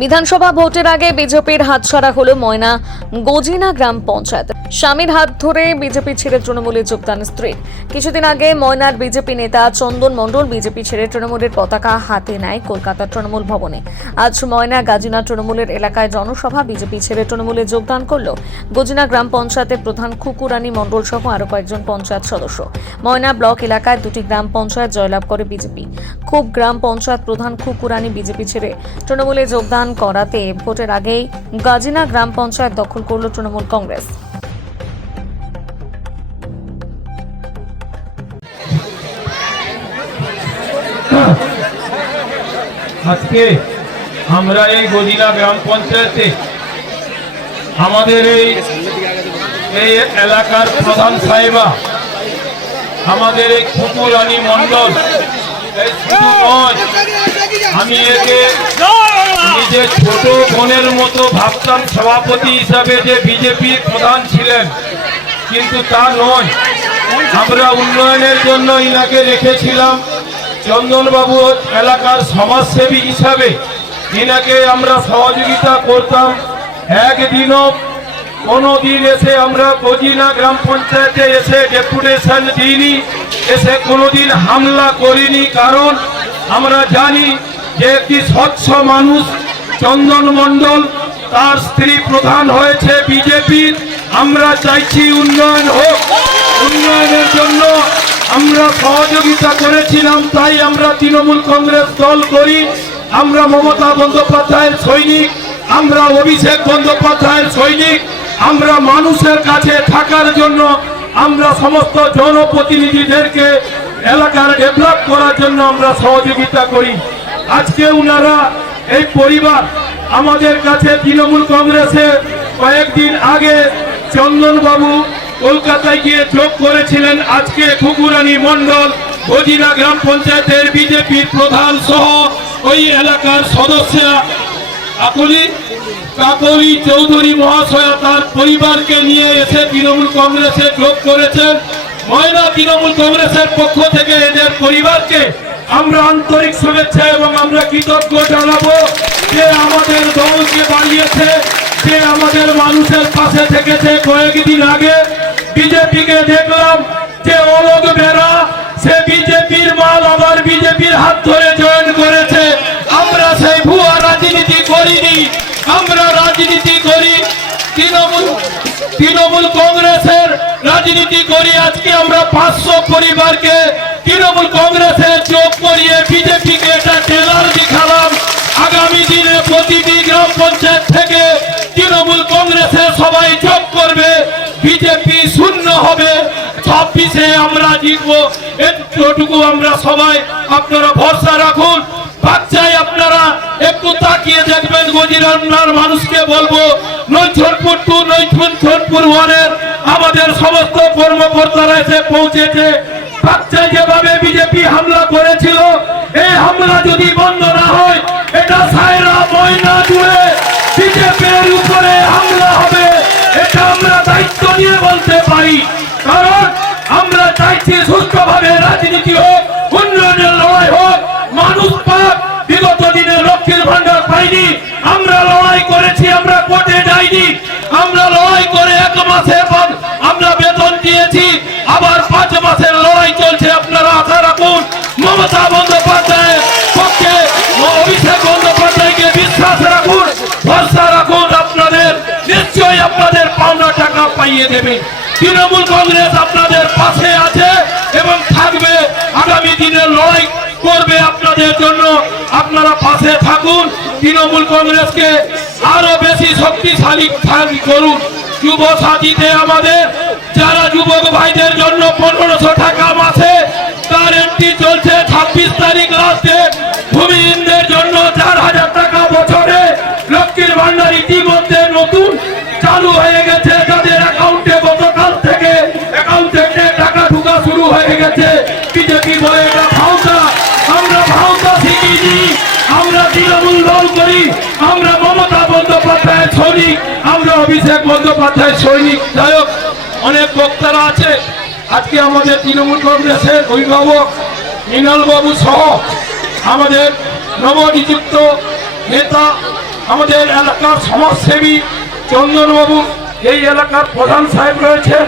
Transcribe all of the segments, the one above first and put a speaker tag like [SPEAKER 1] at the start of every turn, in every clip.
[SPEAKER 1] বিধানসভা ভোটের আগে বিজেপির হাতছাড়া হলো ময়না গজিনা গ্রাম পঞ্চায়েত। স্বামীর হাত ধরে বিজেপি ছেড়ে তৃণমূলে যোগদান স্ত্রী। কিছুদিন আগে ময়নার বিজেপি নেতা চন্দন মণ্ডল বিজেপি ছেড়ে তৃণমূলের পতাকা হাতে নেয় কলকাতার তৃণমূল ভবনে। আজ ময়না গাজিনা তৃণমূলের এলাকায় জনসভা বিজেপি ছেড়ে তৃণমূলে যোগদান করল। গজিনা গ্রাম পঞ্চায়েতের প্রধান খুকুরানী মণ্ডল সহ আরও কয়েকজন পঞ্চায়েত সদস্য। ময়না ব্লক এলাকায় দুটি গ্রাম পঞ্চায়েত জয়লাভ করে বিজেপি। খুব গ্রাম পঞ্চায়েত প্রধান খুকুরানী বিজেপি ছেড়ে তৃণমূলে যোগদান করাতে ভোটের আগেই গাজিনা গ্রাম পঞ্চায়েত দখল করল তৃণমূল কংগ্রেস।
[SPEAKER 2] আজকে আমরা এই গদিনা গ্রাম পঞ্চায়েতে আমাদের এই এই এলাকার প্রধান সাহেবা, আমাদের এই শুধু নয় আমি একে নিজের ছোট বোনের মতো ভাবতাম সভাপতি হিসাবে যে বিজেপির প্রধান ছিলেন। কিন্তু তা নয়। আমরা উন্নয়নের জন্য ইনাকে রেখেছিলাম। চন্দনবাবু এলাকার সমাজসেবী হিসাবে। ইনাকে আমরা সহযোগিতা করতাম। একদিনও কোনো দিন এসে আমরা গজিনা গ্রাম পঞ্চায়েতে এসে ডেপুটেশন দিইনি। এসে কোনোদিন হামলা করিনি, কারণ আমরা জানি যে একটি স্বচ্ছ মানুষ চন্দন মণ্ডল, তার স্ত্রী প্রধান হয়েছে বিজেপির আমরা চাইছি উন্নয়ন হোক। উন্নয়নের জন্য আমরা সহযোগিতা করেছিলাম, তাই আমরা তৃণমূল কংগ্রেস দল করি। আমরা মমতা বন্দ্যোপাধ্যায়ের সৈনিক, আমরা অভিষেক বন্দ্যোপাধ্যায়ের সৈনিক। আমরা মানুষের কাছে থাকার জন্য আমরা সমস্ত জনপ্রতিনিধিদেরকে এলাকার ডেভেলপ করার জন্য আমরা সহযোগিতা করি। আজকে উনারা এই পরিবার আমাদের কাছে তৃণমূল কংগ্রেসে কয়েকদিন আগে চন্দনবাবু কলকাতায় গিয়ে যোগ করেছিলেন। আজকে খুকুরানী মণ্ডল গজিনা গ্রাম পঞ্চায়েতের বিজেপির প্রধান সহ ওই এলাকার সদস্যরা কাকলি কাকলি চৌধুরী মহাশয়া তার পরিবারকে নিয়ে এসে তৃণমূল কংগ্রেসে যোগ করেছেন ময়না তৃণমূল কংগ্রেসের পক্ষ থেকে এদের পরিবারকে আমরা আন্তরিক শুভেচ্ছা এবং আমরা কৃতজ্ঞ জানাব যে আমাদের দলকে বাড়িয়েছে যে আমাদের মানুষের পাশে থেকেছে। কয়েকদিন আগে বিজেপিকে দেখলাম যে অলোক বেড়া সে বিজেপির মাল আবার বিজেপির হাত ধরে জয়েন করিনি। আমরা রাজনীতি করি। তৃণমূল তৃণমূল কংগ্রেসের রাজনীতি করি। আজকে আমরা পাঁচশো পরিবারকে তৃণমূল যোগ করিয়ে বিজেপিকে টেলার দেখালাম। আগামী দিনে প্রতিটি গ্রাম পঞ্চায়েত থেকে তৃণমূল কংগ্রেসে সবাই যোগ করবে। বিজেপি শূন্য হবে। ছাব্বিশে আমরা জিতবো। এতটুকু আমরা সবাই আপনারা ভরসা রাখুন। বাচ্চায় দেখবেন গজিরান্নার মানুষকে বলব নৈছনপুর টু নৈছনপুর ওয়ানের। আমাদের সমস্ত কর্মকর্তারা এসে পৌঁছেছে। বাচ্চায় যেভাবে বিজেপি হামলা করেছিল, এই হামলা যদি বন্ধ না হয়, এটা সায়রা ময়না জুড়ে বিজেপির উপরে হামলা হবে। এটা আমরা দায়িত্ব নিয়ে বলতে পারি। কারণ আমরা চাইছি সুস্থভাবে রাজনীতি হোক, উন্নয়নের লড়াই হোক, মানুষ পাক। বিগত দিনে লক্ষ্মীর ভান্ডার পাইনি। আমরা লড়াই করেছি, আমরা কোর্টে যাইনি। আমরা লড়াই করে এক মাসে আমরা বেতন দিয়েছি। আবার পাঁচ মাসের লড়াই চলছে, আপনারা আশা রাখুন। মমতা বন্দ্যোপাধ্যায়ের পক্ষে অভিষেক বন্দ্যোপাধ্যায়কে বিশ্বাস রাখুন, ভরসা রাখুন আপনাদের। নিশ্চয়ই আপনাদের পাওনা টাকা পাইয়ে দেবে। তৃণমূল কংগ্রেস আপনাদের পাশে আছে এবং থাকবে। আগামী দিনের লড়াই করবে আপনাদের জন্য আপনারা পাশে থাকুন তৃণমূল কংগ্রেসকে আরও বেশি শক্তিশালী করুন। যুব সাথীতে আমাদের যারা যুবক ভাইদের তৃণমূল দল করি। আমরা মমতা বন্দ্যোপাধ্যায়ের সৈনিক, আমরা অভিষেক বন্দ্যোপাধ্যায়ের সৈনিক। যাই অনেক বক্তারা আছে। আজকে আমাদের তৃণমূল কংগ্রেসের অভিভাবক মৃণাল বাবু সহ আমাদের নবনিযুক্ত নেতা,
[SPEAKER 3] আমাদের এলাকার সমাজসেবী চন্দনবাবু এই এলাকার প্রধান সাহেব রয়েছেন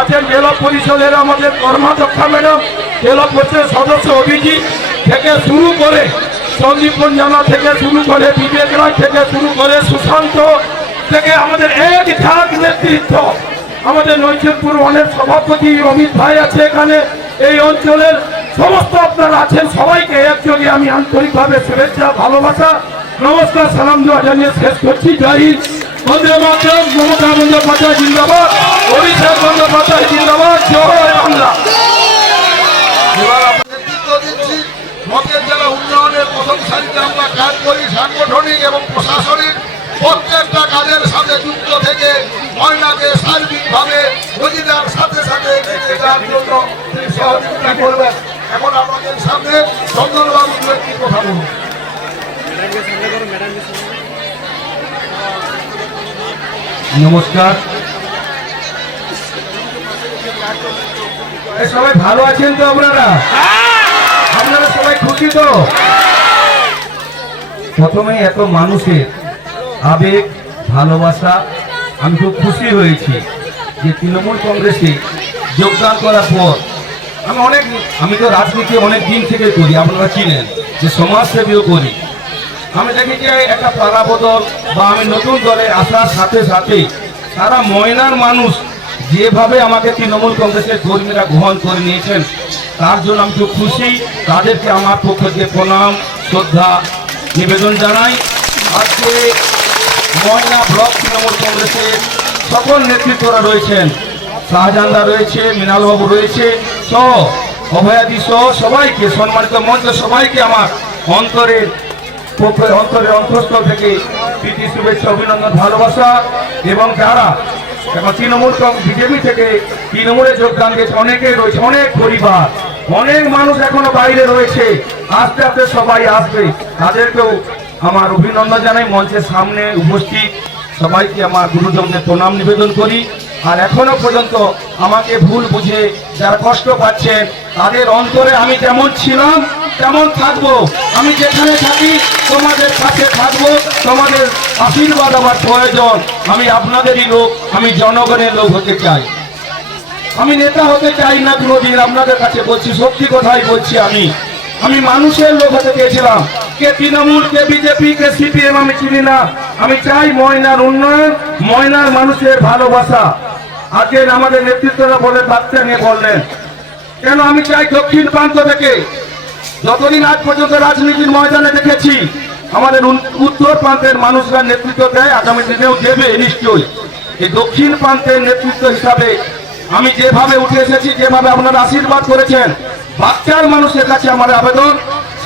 [SPEAKER 3] আছেন জেলা পরিষদের আমাদের কর্মাধ্যক্ষা ম্যাডাম, জেলা পরিষদের সদস্য অভিজিৎ থেকে শুরু করে সন্দীপ জানা থেকে শুরু করে বিবেক রায় থেকে শুরু করে সুশান্ত থেকে আমাদের এক ঝাঁক নেতৃত্ব। আমাদের নৈচেরপুর অনেক সভাপতি অমিত ভাই আছে এখানে। এই অঞ্চলের সমস্ত আপনারা আছেন, সবাইকে একযোগে আমি আন্তরিকভাবে শুভেচ্ছা, ভালোবাসা, নমস্কার, সালাম দেওয়া জানিয়ে শেষ করছি। হিন্দ। বন্দে মাতরম, মমতা বন্দ্যোপাধ্যায় জিন্দাবাদ, অভিষেক বন্দ্যোপাধ্যায় জিন্দাবাদ, জয় বাংলা।
[SPEAKER 4] মতের জেলা উন্নয়নের প্রথম সারিতে আমরা কাজ করি সাংগঠনিক এবং প্রশাসনিক। প্রত্যেকটা কাজের সাথে যুক্ত থেকে ময়নাকে সার্বিকভাবে মহিলার সাথে সাথে এগিয়ে জন্য তিনি সহযোগিতা করবেন। এখন আমাদের সামনে চন্দনবাবু দু একটি কথা বলুন।
[SPEAKER 3] নমস্কার। সবাই ভালো আছেন তো আপনারা? আপনারা সবাই খুশি তো? প্রথমে এত মানুষের আবেগ, ভালোবাসা, আমি খুব খুশি হয়েছি যে তৃণমূল কংগ্রেসে যোগদান করার পর আমি অনেক, আমি তো রাজনীতি অনেক দিন থেকে করি, আপনারা চিনেন, যে সমাজসেবীও করি। আমি দেখি যে একটা পাড়া বদল বা আমি নতুন দলে আসার সাথে সাথে সারা ময়নার মানুষ যেভাবে আমাকে তৃণমূল কংগ্রেসের কর্মীরা গ্রহণ করে নিয়েছেন তার জন্য আমি খুব খুশি। তাদেরকে আমার পক্ষ থেকে প্রণাম, শ্রদ্ধা, নিবেদন জানাই। আজকে ময়না ব্লক তৃণমূল কংগ্রেসের সকল নেতৃত্বরা রয়েছেন। শাহজাহানদা রয়েছে, মৃণালবাবু রয়েছে, সহ অভয়াদি সহ সবাইকে, সম্মানিত মঞ্চ সবাইকে আমার অন্তরের অন্তরের অন্তঃস্থল থেকে প্রীতি, শুভেচ্ছা, অভিনন্দন, ভালোবাসা এবং যারা এখন তৃণমূল বিজেপি থেকে তৃণমূলে যোগদান দিয়েছে। অনেকেই রয়েছে, অনেক পরিবার, অনেক মানুষ এখনও বাইরে রয়েছে। আস্তে আস্তে সবাই আসবে। তাদেরকেও আমার অভিনন্দন জানাই, মঞ্চের সামনে উপস্থিত। সবাইকে আমার গুরুজনদের প্রণাম নিবেদন করি। আর এখনও পর্যন্ত আমাকে ভুল বুঝে যারা কষ্ট পাচ্ছেন, তাদের অন্তরে আমি যেমন ছিলাম তেমন থাকব? আমি যেখানে থাকি, তোমাদের কাছে থাকব। তোমাদের আশীর্বাদ আমার প্রয়োজন। আমি আপনাদেরই লোক, আমি জনগণের লোক হতে চাই। আমি নেতা হতে চাই না কোনোদিন, আপনাদের কাছে বলছি, সত্যি কথাই বলছি আমি। আমি মানুষের লোক হতে চেয়েছিলাম। কে তৃণমূল, কে বিজেপি, কে সিপিএম, আমি চিনি না। আমি চাই ময়নার উন্নয়ন, ময়নার মানুষের ভালোবাসা। আজকে আমাদের নেতৃত্বরা বলে নিয়ে বললেন। কেন আমি চাই দক্ষিণ প্রান্ত থেকে যতদিন আজ পর্যন্ত রাজনীতির ময়দানে দেখেছি, আমাদের উত্তর প্রান্তের মানুষরা নেতৃত্ব দেয়, আগামী দিনেও দেবে নিশ্চয়ই। এই দক্ষিণ প্রান্তের নেতৃত্ব হিসাবে আমি যেভাবে উঠে এসেছি, যেভাবে আপনারা আশীর্বাদ করেছেন, বাচ্চার মানুষের কাছে আমার আবেদন,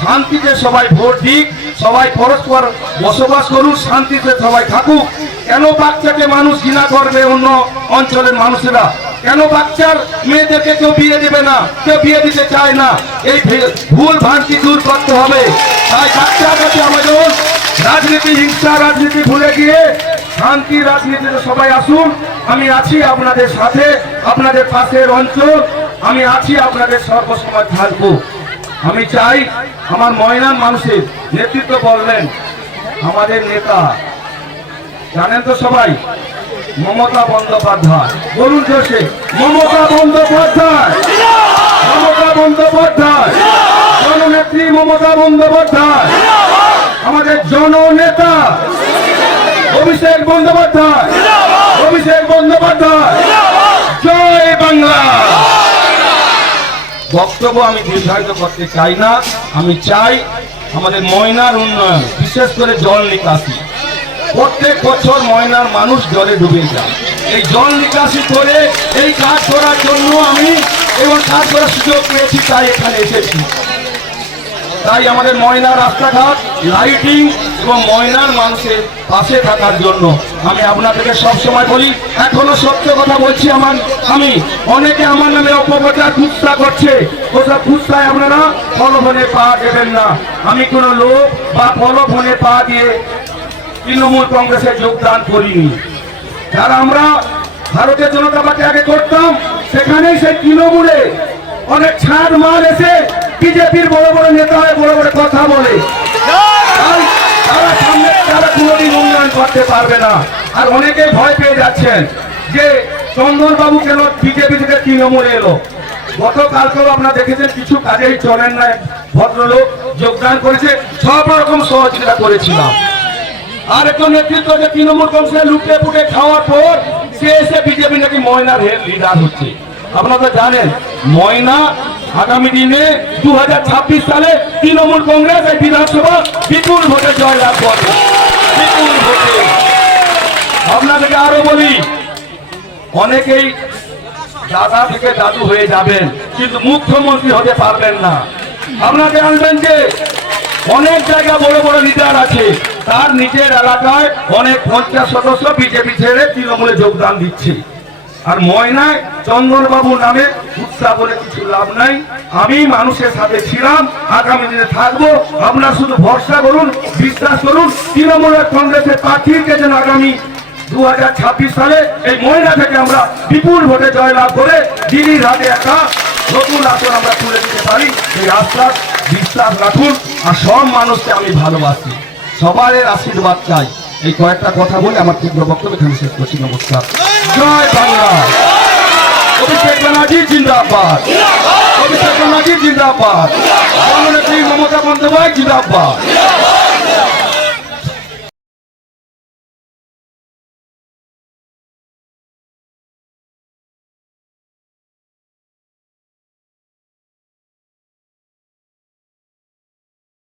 [SPEAKER 3] শান্তিতে সবাই ভোট দিক, সবাই পরস্পর বসবাস করুন শান্তিতে সবাই থাকুক। কেন বাচ্চাকে মানুষ ঘৃণা করবে অন্য অঞ্চলের মানুষেরা? কেন বাচ্চার মেয়েদেরকে কেউ বিয়ে দেবে না? কেউ বিয়ে দিতে চায় না। এই ভুল ভ্রান্তি দূর করতে হবে। তাই বাচ্চার কাছে আমাদের রাজনীতি, হিংসা, রাজনীতি ভুলে গিয়ে শান্তি রাজনীতিতে সবাই আসুন, আমি আছি আপনাদের সাথে, আপনাদের পাশের অঞ্চল, আমি আছি আপনাদের সর্বসময় থাকব আমি চাই আমার ময়নান মানুষের নেতৃত্ব বললেন আমাদের নেতা জানেন তো সবাই, মমতা বন্দ্যোপাধ্যায়। বলুন জোশে মমতা বন্দ্যোপাধ্যায়। মমতা বন্দ্যোপাধ্যায়। জননেত্রী মমতা বন্দ্যোপাধ্যায়। আমাদের জননেতা অভিষেক বন্দ্যোপাধ্যায়। অভিষেক বন্দ্যোপাধ্যায়। জয় বাংলা। বক্তব্য আমি দীর্ঘায়িত করতে চাই না। আমি চাই আমাদের ময়নার উন্নয়ন, বিশেষ করে জল নিকাশি। প্রত্যেক বছর ময়নার মানুষ জলে ডুবে যায়। এই জল নিকাশি করে এই কাজ করার জন্য আমি এবং কাজ করার সুযোগ পেয়েছি, তাই এখানে এসেছি। তাই আমাদের ময়নার রাস্তাঘাট লাইটিং এবং ময়নার মানুষের পাশে থাকার জন্য আমি আপনাদেরকে সব সময় বলি, এখনও সত্য কথা বলছি আমার আমি অনেকে আমার নামে অপপ্রচার কুৎসা করছে। ওসব কুৎসায় আপনারা ফলভনে পা দেবেন না। আমি কোনো লোক বা ফলভনে পা দিয়ে তৃণমূল কংগ্রেসে যোগদান করিনি। যারা আমরা ভারতীয় জনতা পার্টি আগে করতাম, সেখানেই সেই তৃণমূলে অনেক ছাড় মার এসে বিজেপির বড় বড় নেতা হয়ে বড় বড় কথা বলে। তারা সামনে তারা কোনোদিন আসতে পারবে না। আর অনেকে ভয় পেয়ে যাচ্ছেন যে চন্দনবাবু কেন বিজেপি থেকে তৃণমূলে এলো? গতকালকেও আপনারা দেখেছেন, কিছু কাজেই চলেন না ভদ্রলোক। যোগদান করেছে, সব রকম সহযোগিতা করেছিলাম। আর একজন নেতৃত্ব যে তৃণমূল কংগ্রেসের লুটে পুটে খাওয়ার পর সে এসে বিজেপি নাকি ময়নার লিডার হচ্ছে। আপনারা জানেন, ময়না আগামী দিনে দু হাজার ছাব্বিশ সালে তৃণমূল কংগ্রেস এই বিধানসভা বিপুল ভোটে জয়লাভ করবে। বিপুল ভোটে। আপনাদেরকে আরও বলি, অনেকেই দাদা থেকে দাদু হয়ে যাবেন, কিন্তু মুখ্যমন্ত্রী হতে পারবেন না। আপনাকে আনবেন যে অনেক জায়গা বড় বড় লিডার আছে। তার নিজের এলাকায় অনেক পঞ্চাশ সদস্য বিজেপি ছেড়ে তৃণমূলে যোগদান দিচ্ছে। আর ময়নায় চন্দনবাবু নামে উৎসাহ বলে কিছু লাভ নাই। আমি মানুষের সাথে ছিলাম, আগামী দিনে থাকব। আপনারা শুধু ভরসা করুন, বিশ্বাস করুন, তৃণমূলের কংগ্রেসের প্রার্থীকে যেন আগামী দু হাজার ছাব্বিশ সালে এই মহিলা থেকে আমরা বিপুল ভোটে জয়লাভ করে দিল্লির হাতে একটা নতুন আসন আমরা তুলে দিতে পারি। এই আশ্বাস, বিশ্বাস রাখুন, আর সব মানুষকে আমি ভালোবাসি। সবার আশীর্বাদ চাই। এই কয়েকটা কথা বলে আমার তীব্র বক্তব্য এখানে শেষ করছি। নমস্কার। জয় বাংলা। অভিষেক ব্যানার্জি, জিন্দাবাদ। অভিষেক ব্যানার্জি, জিন্দাবাদ। মমতা বন্দ্যোপাধ্যায়, জিন্দাবাদ।